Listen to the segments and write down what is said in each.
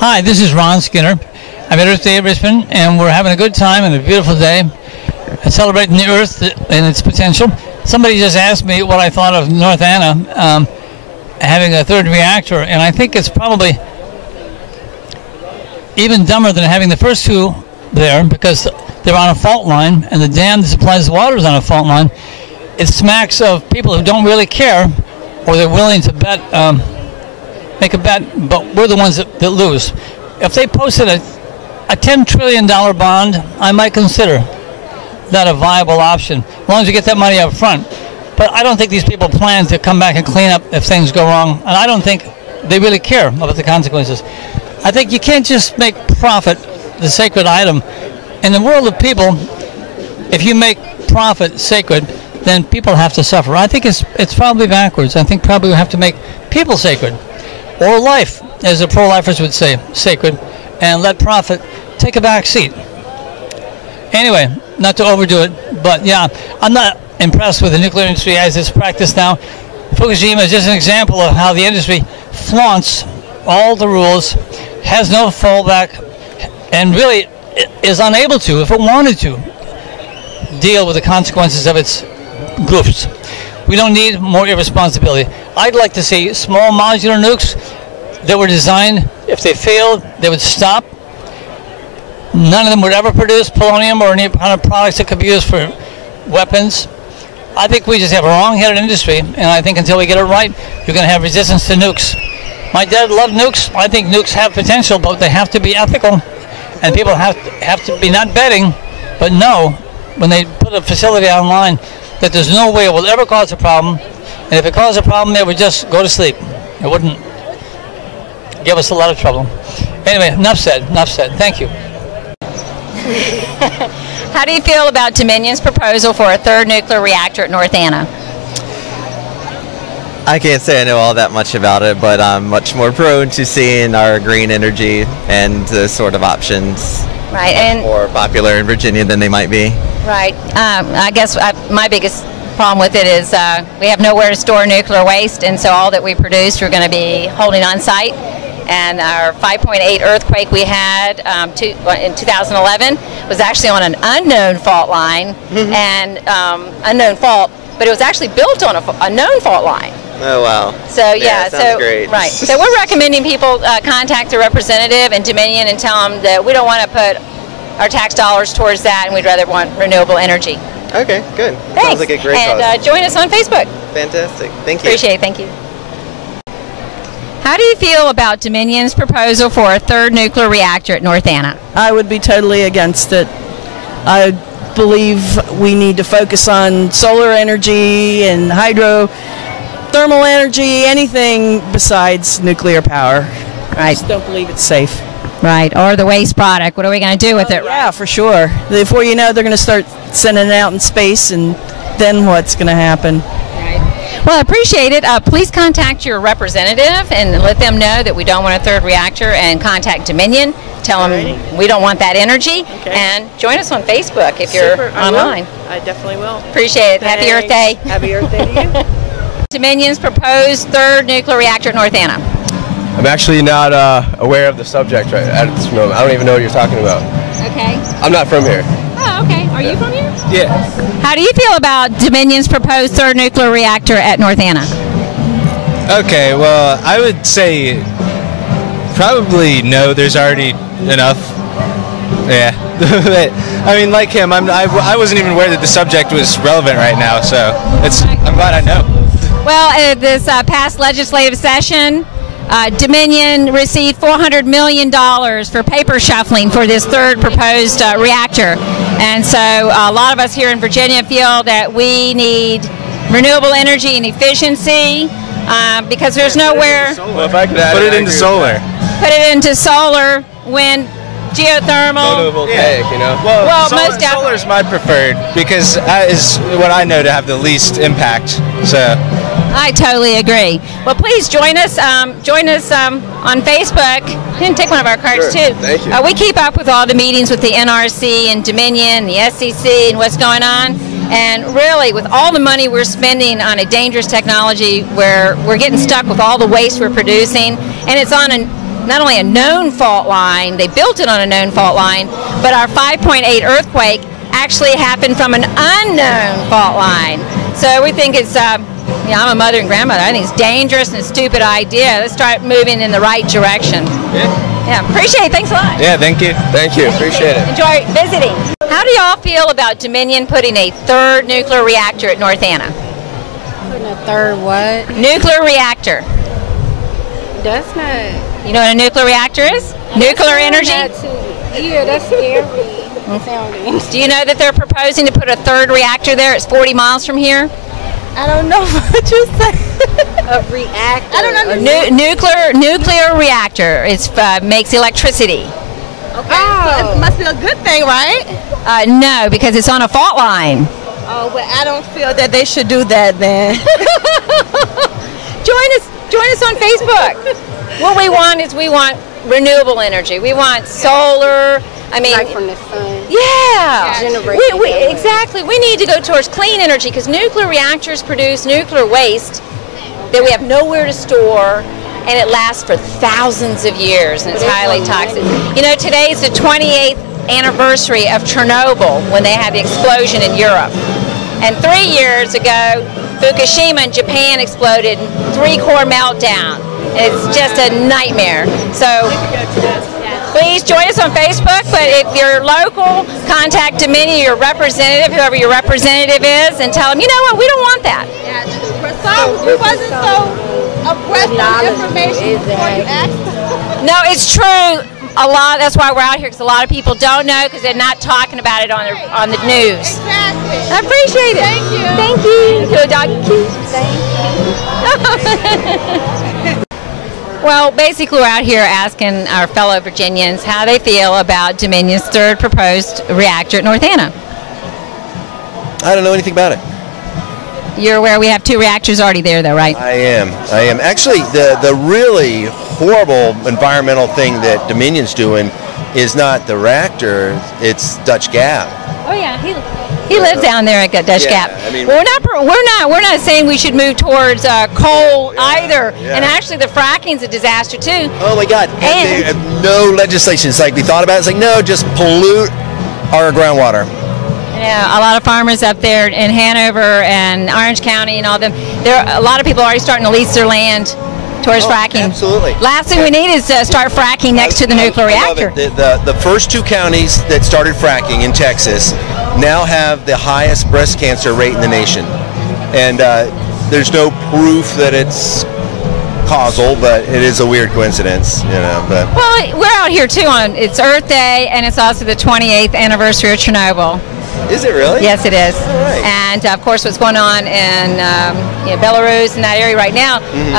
Hi, this is Ron Skinner. I'm at Earthday at Richmond, and we're having a good time and a beautiful day, celebrating the Earth and its potential. Somebody just asked me what I thought of North Anna having a third reactor, and I think it's probably even dumber than having the first two there, because they're on a fault line, and the dam that supplies the water is on a fault line. It smacks of people who don't really care, or they're willing to bet, make a bet, but we're the ones that lose. If they posted a $10 trillion bond, I might consider that a viable option, as long as you get that money up front. But I don't think these people plan to come back and clean up if things go wrong, and I don't think they really care about the consequences. I think you can't just make profit the sacred item. In the world of people, if you make profit sacred, then people have to suffer. I think it's probably backwards. I think probably we have to make people sacred, or life, as the pro-lifers would say, sacred, and let profit take a back seat. Anyway, not to overdo it, but yeah, I'm not impressed with the nuclear industry as it's practiced now. Fukushima is just an example of how the industry flaunts all the rules, has no fallback, and really is unable to, if it wanted to, deal with the consequences of its goofs. We don't need more irresponsibility. I'd like to see small modular nukes that were designed, if they failed, they would stop. None of them would ever produce polonium or any kind of products that could be used for weapons. I think we just have a wrong-headed industry, and I think until we get it right, you're going to have resistance to nukes. My dad loved nukes. I think nukes have potential, but they have to be ethical, and people have to be not betting, but know when they put a facility online that there's no way it will ever cause a problem, and if it caused a problem, it would just go to sleep. It wouldn't give us a lot of trouble. Anyway, enough said. Thank you. How do you feel about Dominion's proposal for a third nuclear reactor at North Anna? I can't say I know all that much about it, but I'm much more prone to seeing our green energy and the sort of options more popular in Virginia than they might be. Right. I guess my biggest problem with it is we have nowhere to store nuclear waste, and so all that we produce we're going to be holding on site. And our 5.8 earthquake we had in 2011 was actually on an unknown fault line, and unknown fault, but it was actually built on a known fault line. Oh wow! So yeah, sounds great. Right. So we're recommending people contact a representative in Dominion and tell them that we don't want to put our tax dollars towards that, and we'd rather want renewable energy. Okay, good. Thanks. Sounds like a great cause. And join us on Facebook. Fantastic. Thank you. Appreciate it. Thank you. How do you feel about Dominion's proposal for a third nuclear reactor at North Anna? I would be totally against it. I believe we need to focus on solar energy and thermal energy, anything besides nuclear power. Right. I just don't believe it's safe. Right, or the waste product. What are we going to do with it? Yeah, for sure. Before you know, they're going to start sending it out in space, and then what's going to happen? Well, I appreciate it. Please contact your representative and let them know that we don't want a third reactor, and contact Dominion. Tell them we don't want that energy. Okay. And join us on Facebook if you're online. I definitely will. Appreciate it. Thanks. Happy Earth Day. Happy Earth Day to you. Dominion's proposed third nuclear reactor at North Anna. I'm actually not aware of the subject right at this moment. I don't even know what you're talking about. Okay. I'm not from here. Oh, okay. Are you from here? Yeah. How do you feel about Dominion's proposed third nuclear reactor at North Anna? Okay, well, I would say probably no. There's already enough. Yeah. I mean, like him, I wasn't even aware that the subject was relevant right now, so I'm glad I know. Well, at this past legislative session, Dominion received $400 million for paper shuffling for this third proposed reactor. And so a lot of us here in Virginia feel that we need renewable energy and efficiency because there's nowhere. Well, if I could add, put it into solar. Put it into solar, wind, geothermal. Photovoltaic, you know. Well solar is my preferred because that is what I know to have the least impact. So. I totally agree. Well, please join us. On Facebook. You can take one of our cards too. Thank you. We keep up with all the meetings with the NRC and Dominion, the SEC, and what's going on. And really, with all the money we're spending on a dangerous technology, where we're getting stuck with all the waste we're producing, and it's on not only a known fault line, they built it on a known fault line, but our 5.8 earthquake actually happened from an unknown fault line. So we think it's, I'm a mother and grandmother. I think it's dangerous and a stupid idea. Let's start moving in the right direction. Yeah, appreciate it. Thanks a lot. Yeah, thank you. Thank you. Appreciate it. Enjoy visiting. How do y'all feel about Dominion putting a third nuclear reactor at North Anna? Putting a third what? Nuclear reactor. That's not. You know what a nuclear reactor is? Nuclear energy? Yeah, that's scary sounding. Do you know that they're proposing to put a third reactor there? It's 40 miles from here. I don't know what you say. A reactor. I don't know. Nuclear reactor. It makes electricity. Okay, so it must be a good thing, right? No, because it's on a fault line. Oh, but I don't feel that they should do that then. Join us on Facebook. What we want is renewable energy. We want solar. I mean, like from the sun. Yeah. Exactly. We need to go towards clean energy because nuclear reactors produce nuclear waste that we have nowhere to store, and it lasts for thousands of years, and it's highly toxic. You know, today is the 28th anniversary of Chernobyl when they had the explosion in Europe. And 3 years ago, Fukushima in Japan exploded, 3-core meltdown. It's just a nightmare. So please join us on Facebook, but if you're local, contact Dominion, your representative, whoever your representative is, and tell them, you know what, we don't want that. Yeah, we wasn't so abreast of information before you asked. No, it's true. That's why we're out here, because a lot of people don't know because they're not talking about it on the news. Exactly. I appreciate it. Thank you. Thank you. Good dog. Thank you. Well, basically we're out here asking our fellow Virginians how they feel about Dominion's third proposed reactor at North Anna. I don't know anything about it. You're aware we have 2 reactors already there, though, right? I am. Actually, the really horrible environmental thing that Dominion's doing is not the reactor, it's Dutch Gap. Oh yeah, he lives down there at Dutch Gap. I mean, we're not saying we should move towards coal either. Yeah. And actually, the fracking's a disaster too. Oh my God! And they have no legislation. It's like we thought about it. It's like no, just pollute our groundwater. Yeah, a lot of farmers up there in Hanover and Orange County and all them. A lot of people are already starting to lease their land towards fracking. Absolutely. Last thing we need is to start fracking next to the nuclear reactor. The first 2 counties that started fracking in Texas now have the highest breast cancer rate in the nation. And there's no proof that it's causal, but it is a weird coincidence, you know. But well, we're out here too it's Earthday, and it's also the 28th anniversary of Chernobyl. Is it really? Yes, it is. All right. And of course, what's going on in Belarus and that area right now,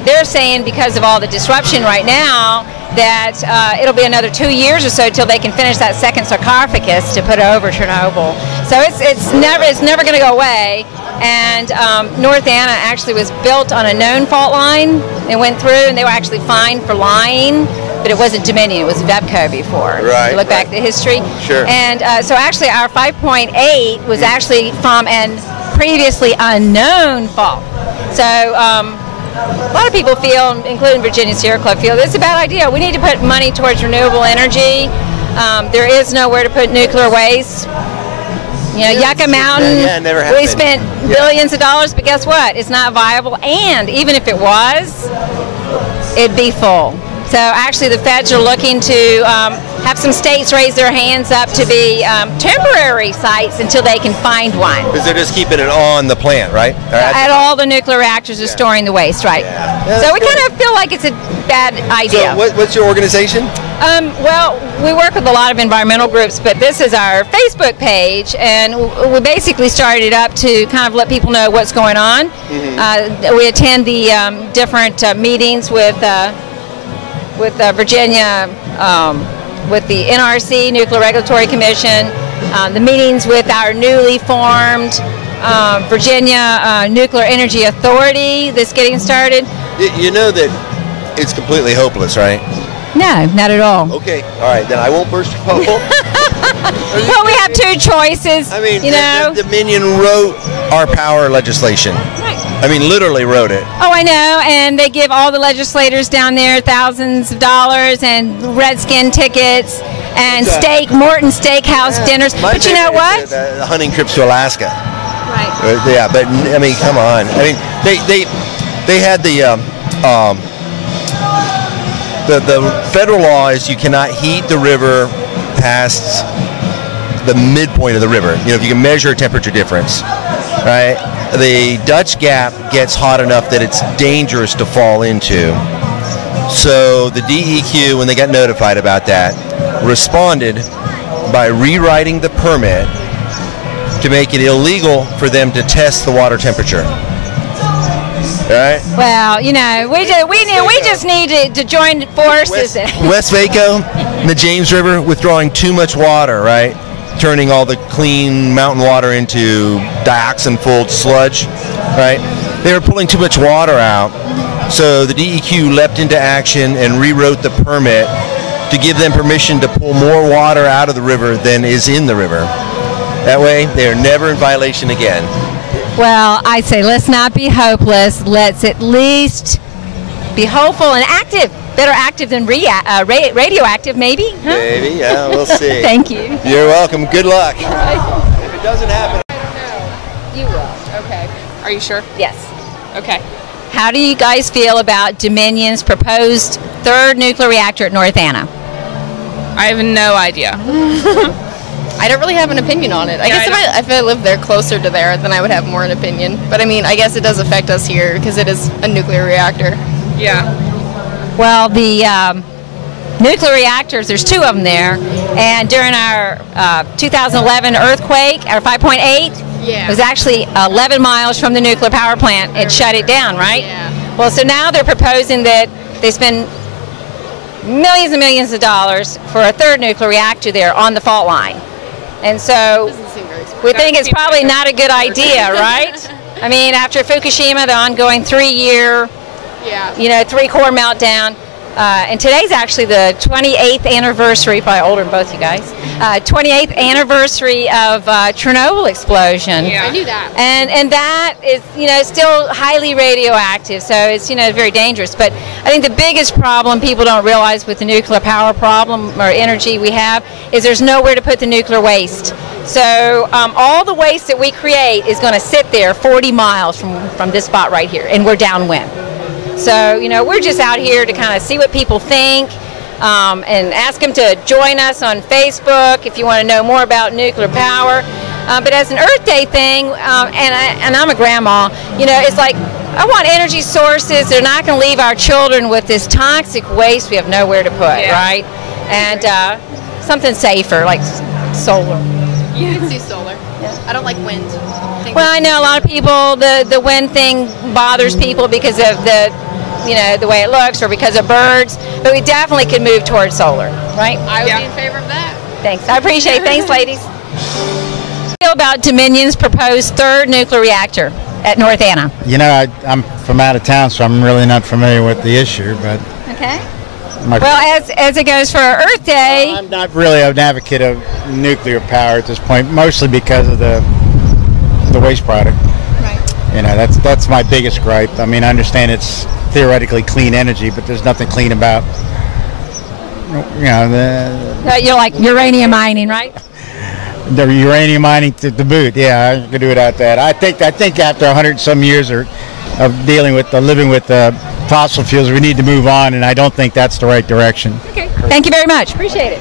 they're saying because of all the disruption right now that it'll be another 2 years or so till they can finish that second sarcophagus to put over Chernobyl. So it's never going to go away. And North Anna actually was built on a known fault line. It went through, and they were actually fined for lying. But it wasn't Dominion, it was Vepco before. Right. You look back at the history. Sure. And so actually our 5.8 was actually from an previously unknown fault. So a lot of people feel, including Virginia Sierra Club, feel this is a bad idea. We need to put money towards renewable energy. There is nowhere to put nuclear waste. You know, Yucca Mountain, we spent billions of dollars, but guess what? It's not viable. And even if it was, it'd be full. So actually the feds are looking to have some states raise their hands up to be temporary sites until they can find one. Because they're just keeping it on the plant, right? At all the nuclear reactors are storing the waste, right? Yeah. So we kind of feel like it's a bad idea. So what's your organization? Well, we work with a lot of environmental groups, but this is our Facebook page, and we basically started it up to kind of let people know what's going on. We attend the different meetings with Virginia, with the NRC, Nuclear Regulatory Commission, the meetings with our newly formed Virginia Nuclear Energy Authority that's getting started. You know that it's completely hopeless, right? No, not at all. Okay, all right, then I won't burst your bubble. Well, we have 2 choices. I mean, you know, Dominion wrote our power legislation. Right. I mean, literally wrote it. Oh, I know, and they give all the legislators down there thousands of dollars and Redskin tickets and Morton Steakhouse dinners. But you know what? The hunting trips to Alaska. Right. Yeah, but I mean, come on. I mean, they had the federal law is you cannot heat the river past the midpoint of the river. You know, if you can measure a temperature difference, right? The Dutch Gap gets hot enough that it's dangerous to fall into. So the DEQ, when they got notified about that, responded by rewriting the permit to make it illegal for them to test the water temperature. Right? Well, you know, we just need to join forces. West Vaco, the James River, withdrawing too much water, right? Turning all the clean mountain water into dioxin-filled sludge, right? They were pulling too much water out, so the DEQ leapt into action and rewrote the permit to give them permission to pull more water out of the river than is in the river. That way, they are never in violation again. Well, I say let's not be hopeless. Let's at least be hopeful and active. Better active than radioactive, maybe? Huh? Maybe, yeah, we'll see. Thank you. You're welcome. Good luck. Right. If it doesn't happen. You will. Okay. Are you sure? Yes. Okay. How do you guys feel about Dominion's proposed third nuclear reactor at North Anna? I have no idea. I don't really have an opinion on it. I guess if I lived there closer to there, then I would have more an opinion. But I mean, I guess it does affect us here because it is a nuclear reactor. Yeah. Well, the nuclear reactors, there's two of them there, and during our 2011 earthquake, our 5.8, it was actually 11 miles from the nuclear power plant. It shut it down, right? Yeah. Well, so now they're proposing that they spend millions and millions of dollars for a third nuclear reactor there on the fault line. And so we think it's probably not a good idea, right? I mean, after Fukushima, the ongoing 3-year, three-core meltdown, and today's actually the 28th anniversary, probably older than both you guys, 28th anniversary of Chernobyl explosion. Yeah. I knew that. And that is, still highly radioactive, so it's, very dangerous. But I think the biggest problem people don't realize with the nuclear power problem or energy we have is there's nowhere to put the nuclear waste. So all the waste that we create is going to sit there 40 miles from this spot right here, and we're downwind. So, we're just out here to kind of see what people think and ask them to join us on Facebook if you want to know more about nuclear power. But as an Earthday thing, and I'm a grandma, it's like I want energy sources. They're not going to leave our children with this toxic waste we have nowhere to put, right? And something safer like solar. You can see solar. Yeah. I don't like wind. Well, I know a lot of people, the wind thing bothers people because of the way it looks or because of birds, but we definitely could move towards solar, right? I would be in favor of that. Thanks. I appreciate it. Thanks, ladies. How do you feel about Dominion's proposed third nuclear reactor at North Anna? I'm from out of town, so I'm really not familiar with the issue, but... Okay. Well, as it goes for Earthday... I'm not really an advocate of nuclear power at this point, mostly because of the waste product. Right. That's my biggest gripe. I mean, I understand it's theoretically clean energy, but there's nothing clean about, you're like uranium mining, right? The uranium mining to boot. Yeah, I could do without that. I think after 100-some years of living with fossil fuels, we need to move on, and I don't think that's the right direction. Okay. Thank you very much. Appreciate it.